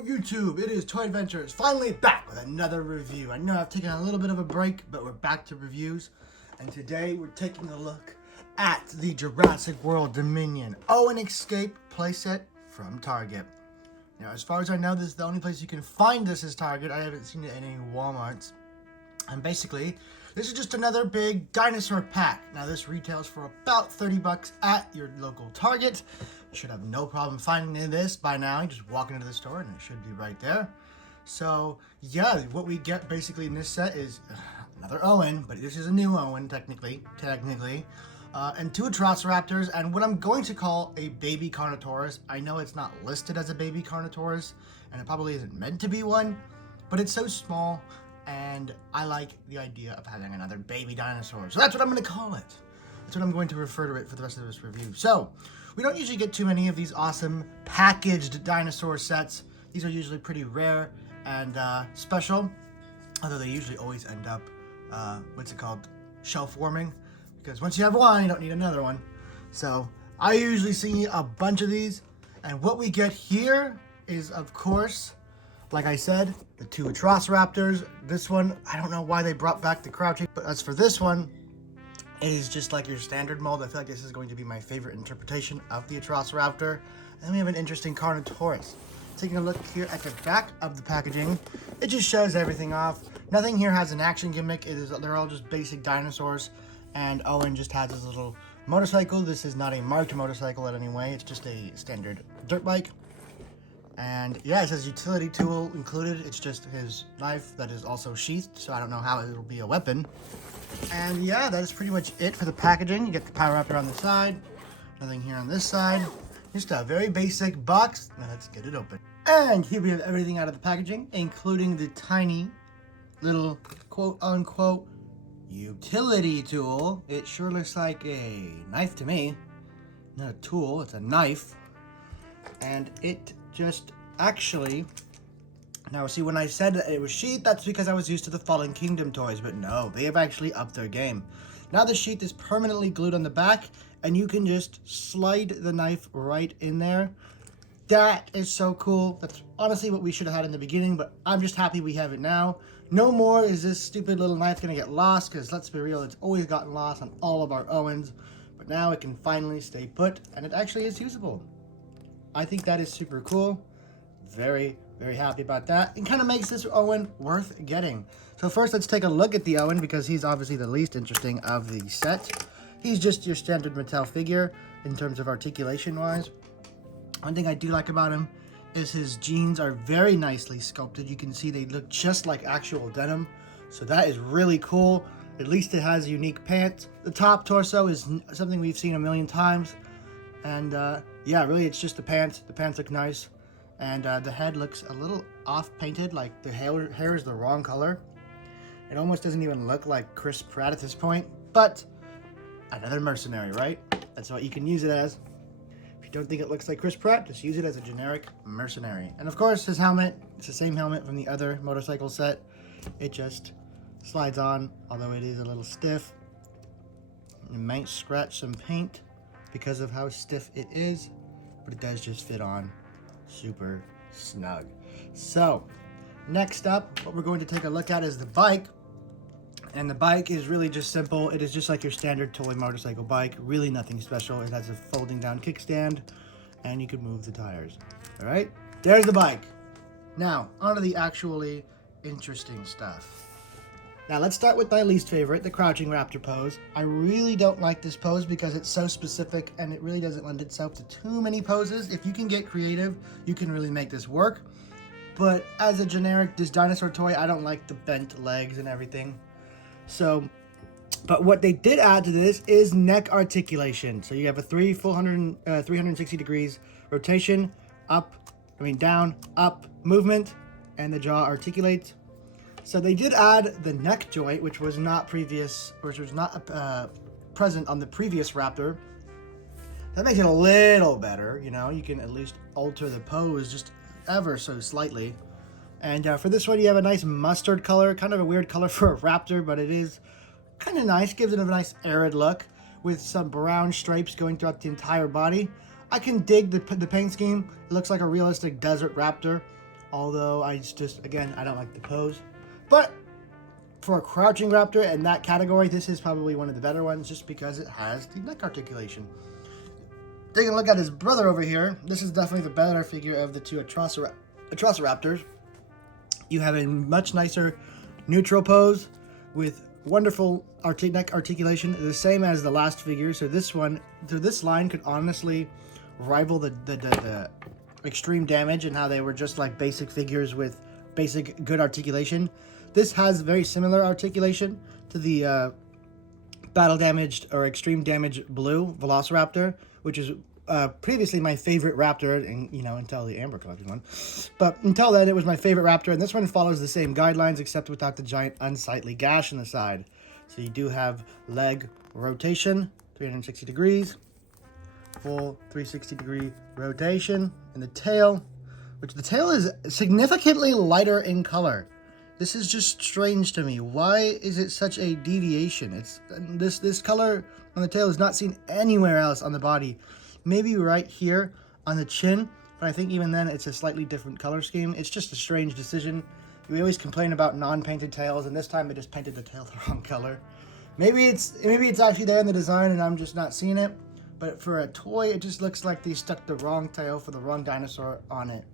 Hello YouTube, it is Toy Adventures, finally back with another review. I know I've taken a little bit of a break, but we're back to reviews. And today we're taking a look at the Jurassic World Dominion Owen Escape playset from Target. Now, as far as I know, this is the only place you can find this is Target. I haven't seen it in any Walmarts. And basically, this is just another big dinosaur pack. Now, this retails for about 30 bucks at your local Target. You should have no problem finding this by now. You just walk into the store and it should be right there. So, yeah, what we get basically in this set is another Owen, but this is a new Owen, technically, and two Atrociraptors, and what I'm going to call a baby Carnotaurus. I know it's not listed as a baby Carnotaurus, and it probably isn't meant to be one, but it's so small, and I like the idea of having another baby dinosaur. So that's what I'm going to call it. That's what I'm going to refer to it for the rest of this review. So, we don't usually get too many of these awesome packaged dinosaur sets. These are usually pretty rare and special, although they usually always end up, shelf warming, because once you have one, you don't need another one. So, I usually see a bunch of these, and what we get here is, of course, like I said, the two Atrociraptors. This one, I don't know why they brought back the crouching, but as for this one, it is just like your standard mold. I feel like this is going to be my favorite interpretation of the Atrociraptor. And then we have an interesting Carnotaurus. Taking a look here at the back of the packaging, it just shows everything off. Nothing here has an action gimmick. They're all just basic dinosaurs. And Owen just has his little motorcycle. This is not a marked motorcycle in any way. It's just a standard dirt bike. And yeah, it says utility tool included. It's just his knife that is also sheathed, so I don't know how it'll be a weapon. And yeah, that is pretty much it for the packaging. You get the Power Raptor on the side, nothing here on this side. Just a very basic box. Now let's get it open. And here we have everything out of the packaging, including the tiny little quote-unquote utility tool. It sure looks like a knife to me. Not a tool, it's a knife. And it just actually... Now, see, when I said that it was sheath, that's because I was used to the Fallen Kingdom toys, but no, they have actually upped their game. Now the sheath is permanently glued on the back, and you can just slide the knife right in there. That is so cool. That's honestly what we should have had in the beginning, but I'm just happy we have it now. No more is this stupid little knife going to get lost, because let's be real, it's always gotten lost on all of our Owens, but now it can finally stay put, and it actually is usable. I think that is super cool. Very happy about that. It kind of makes this Owen worth getting. So first, let's take a look at the Owen, because he's obviously the least interesting of the set. He's just your standard Mattel figure in terms of articulation-wise. One thing I do like about him is his jeans are very nicely sculpted. You can see they look just like actual denim. So that is really cool. At least it has unique pants. The top torso is something we've seen a million times. And yeah, really it's just the pants. The pants look nice. And the head looks a little off-painted, like the hair is the wrong color. It almost doesn't even look like Chris Pratt at this point, but another mercenary, right? That's what you can use it as. If you don't think it looks like Chris Pratt, just use it as a generic mercenary. And of course, his helmet, it's the same helmet from the other motorcycle set. It just slides on, although it is a little stiff. It might scratch some paint because of how stiff it is, but it does just fit on super snug. So next up, what we're going to take a look at is the bike. And the bike is really just simple. It is just like your standard toy motorcycle bike. Really nothing special. It has a folding down kickstand and you can move the tires. All right, there's the bike. Now onto the actually interesting stuff. Now let's start with my least favorite, the crouching raptor pose. I really don't like this pose because it's so specific and it really doesn't lend itself to too many poses. If you can get creative, you can really make this work. But as a generic dinosaur toy, I don't like the bent legs and everything. So, but what they did add to this is neck articulation. So you have a 360 degrees rotation, down, up movement, and the jaw articulates. So they did add the neck joint, which was not present on the previous Raptor. That makes it a little better, you know. You can at least alter the pose just ever so slightly. And for this one, you have a nice mustard color, kind of a weird color for a Raptor, but it is kind of nice. Gives it a nice arid look with some brown stripes going throughout the entire body. I can dig the paint scheme. It looks like a realistic desert raptor. Although I just, again, I don't like the pose. But for a crouching raptor in that category, this is probably one of the better ones just because it has the neck articulation. Taking a look at his brother over here, this is definitely the better figure of the two Atrociraptors. You have a much nicer neutral pose with wonderful neck articulation, the same as the last figure. So this line could honestly rival the extreme damage and how they were just like basic figures with basic good articulation. This has very similar articulation to the battle damaged or extreme damage blue Velociraptor, which is previously my favorite raptor, and until the Amber Collection one. But until then, it was my favorite raptor, and this one follows the same guidelines except without the giant unsightly gash in the side. So you do have leg rotation, 360 degrees, full 360 degree rotation, and the tail, which the tail is significantly lighter in color. This is just strange to me. Why is it such a deviation? It's this color on the tail is not seen anywhere else on the body. Maybe right here on the chin, but I think even then it's a slightly different color scheme. It's just a strange decision. We always complain about non-painted tails, and this time they just painted the tail the wrong color. Maybe it's actually there in the design and I'm just not seeing it. But for a toy, it just looks like they stuck the wrong tail for the wrong dinosaur on it.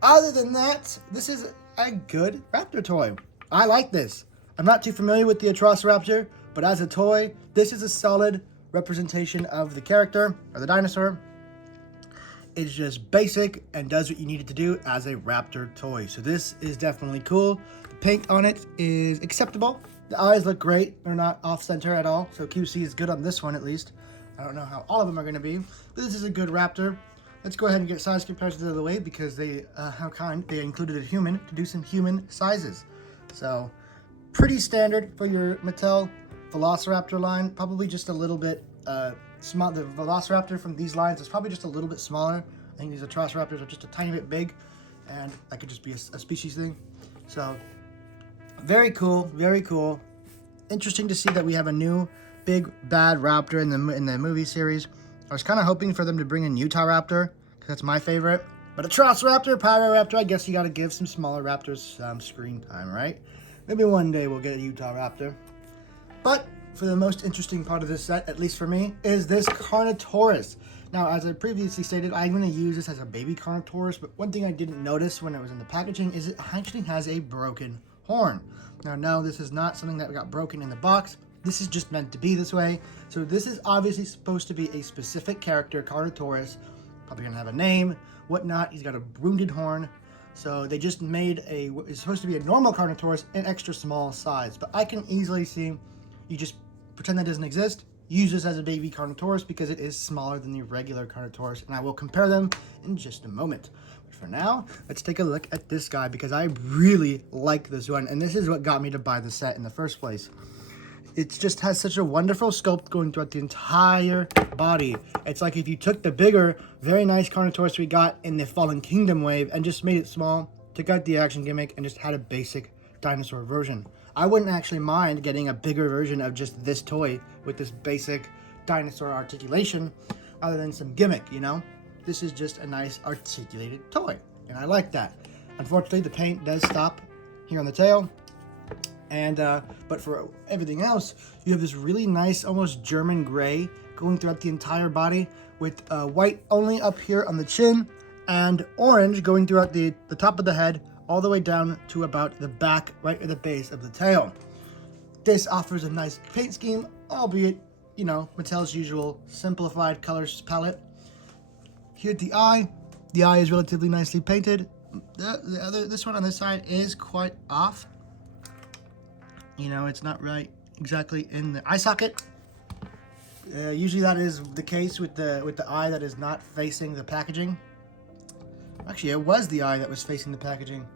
Other than that, this is a good raptor toy. I like this. I'm not too familiar with the Atrociraptor, but as a toy, this is a solid representation of the character or the dinosaur. It's just basic and does what you need it to do as a raptor toy. So this is definitely cool. The paint on it is acceptable. The eyes look great. They're not off center at all. So QC is good on this one at least. I don't know how all of them are going to be, but this is a good raptor. Let's go ahead and get size comparisons out of the way because they they included a human to do some human sizes. So pretty standard for your Mattel Velociraptor line, probably just a little bit small. The Velociraptor from these lines is probably just a little bit smaller. I think these Atrociraptors are just a tiny bit big, and that could just be a species thing. So very cool, very cool. Interesting to see that we have a new big bad raptor in the movie series. I was kind of hoping for them to bring in Utahraptor because that's my favorite. But Atrociraptor, Pyroraptor, I guess you got to give some smaller raptors some screen time, right? Maybe one day we'll get a Utahraptor. But for the most interesting part of this set, at least for me, is this Carnotaurus. Now, as I previously stated, I'm going to use this as a baby Carnotaurus, but one thing I didn't notice when it was in the packaging is it actually has a broken horn. Now, no, this is not something that got broken in the box. This is just meant to be this way. So this is obviously supposed to be a specific character, Carnotaurus. Probably going to have a name, whatnot. He's got a wounded horn. So they just made it's supposed to be a normal Carnotaurus in extra small size. But I can easily see you just pretend that doesn't exist. Use this as a baby Carnotaurus because it is smaller than the regular Carnotaurus. And I will compare them in just a moment. But for now, let's take a look at this guy because I really like this one. And this is what got me to buy the set in the first place. It just has such a wonderful sculpt going throughout the entire body. It's like if you took the bigger, very nice Carnotaurus we got in the Fallen Kingdom wave and just made it small, took out the action gimmick, and just had a basic dinosaur version. I wouldn't actually mind getting a bigger version of just this toy with this basic dinosaur articulation other than some gimmick, you know? This is just a nice articulated toy, and I like that. Unfortunately, the paint does stop here on the tail. And but for everything else, you have this really nice, almost German gray going throughout the entire body with white only up here on the chin and orange going throughout the top of the head all the way down to about the back, right at the base of the tail. This offers a nice paint scheme, albeit, you know, Mattel's usual simplified colors palette. Here at the eye is relatively nicely painted. This one on this side is quite off. You know, it's not right exactly in the eye socket. Usually that is the case with the eye that is not facing the packaging. Actually, it was the eye that was facing the packaging.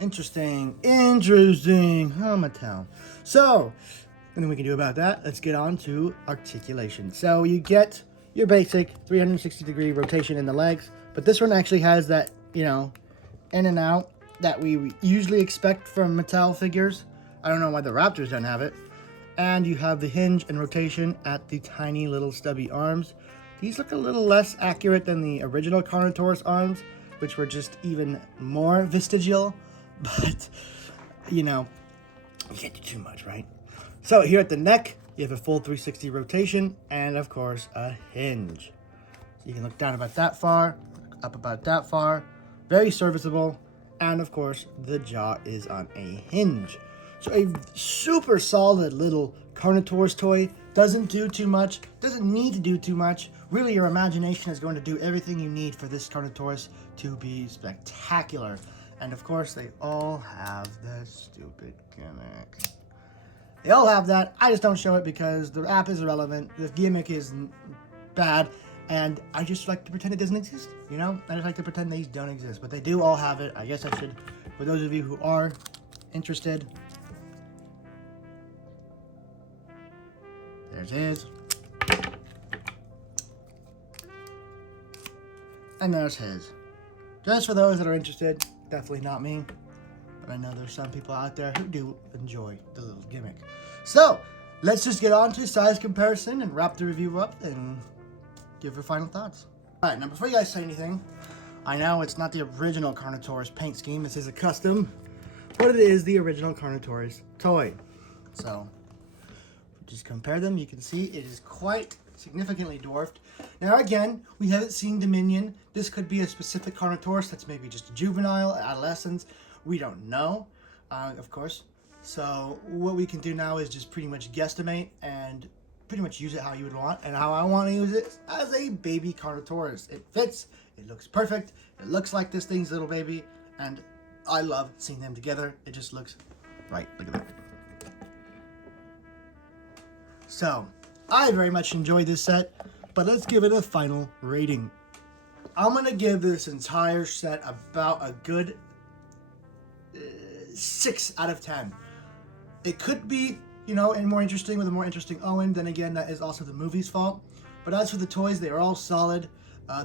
Interesting. Oh, Mattel. So, nothing we can do about that. Let's get on to articulation. So you get your basic 360 degree rotation in the legs, but this one actually has that, you know, in and out that we usually expect from Mattel figures. I don't know why the Raptors don't have it. And you have the hinge and rotation at the tiny little stubby arms. These look a little less accurate than the original Carnotaurus arms, which were just even more vestigial. But, you know, you can't do too much, right? So here at the neck, you have a full 360 rotation and, of course, a hinge. So you can look down about that far, up about that far. Very serviceable. And, of course, the jaw is on a hinge. So a super solid little Carnotaurus toy. Doesn't do too much. Doesn't need to do too much. Really, your imagination is going to do everything you need for this Carnotaurus to be spectacular. And, of course, they all have the stupid gimmick. They all have that. I just don't show it because the app is irrelevant. The gimmick is bad. And I just like to pretend it doesn't exist, you know? I just like to pretend these don't exist. But they do all have it. I guess I should, for those of you who are interested. There's his. And there's his. Just for those that are interested, definitely not me. But I know there's some people out there who do enjoy the little gimmick. So, let's just get on to size comparison and wrap the review up and give your final thoughts. Alright, now before you guys say anything, I know it's not the original Carnotaurus paint scheme. This is a custom, but it is the original Carnotaurus toy. So, just compare them. You can see it is quite significantly dwarfed. Now again, we haven't seen Dominion. This could be a specific Carnotaurus that's maybe just a juvenile, adolescence. We don't know, of course. So what we can do now is just pretty much guesstimate and pretty much use it how you would want, and how I want to use it as a baby Carnotaurus. It fits, it looks perfect, it looks like this thing's little baby, and I love seeing them together. It just looks right. Look at that. So, I very much enjoyed this set, but let's give it a final rating. I'm going to give this entire set about a good 6 out of 10. It could be, you know, and more interesting with a more interesting Owen. Then again, that is also the movie's fault. But as for the toys, they are all solid.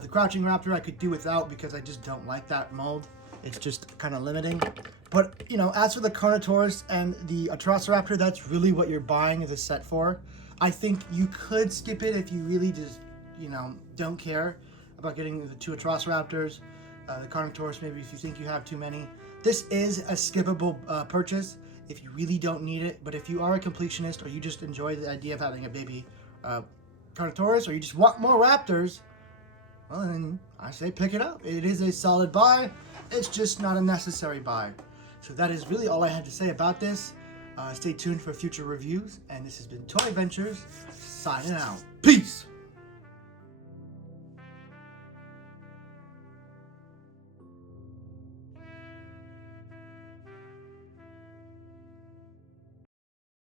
The Crouching Raptor I could do without because I just don't like that mold. It's just kind of limiting. But, you know, as for the Carnotaurus and the Atrociraptor, that's really what you're buying as a set for. I think you could skip it if you really just, you know, don't care about getting the 2 Atrociraptors. The Carnotaurus, maybe if you think you have too many. This is a skippable purchase if you really don't need it. But if you are a completionist or you just enjoy the idea of having a baby Carnotaurus, or you just want more Raptors, well, then I say pick it up. It is a solid buy. It's just not a necessary buy. So that is really all I had to say about this. Stay tuned for future reviews. And this has been Toy Ventures, signing out. Peace!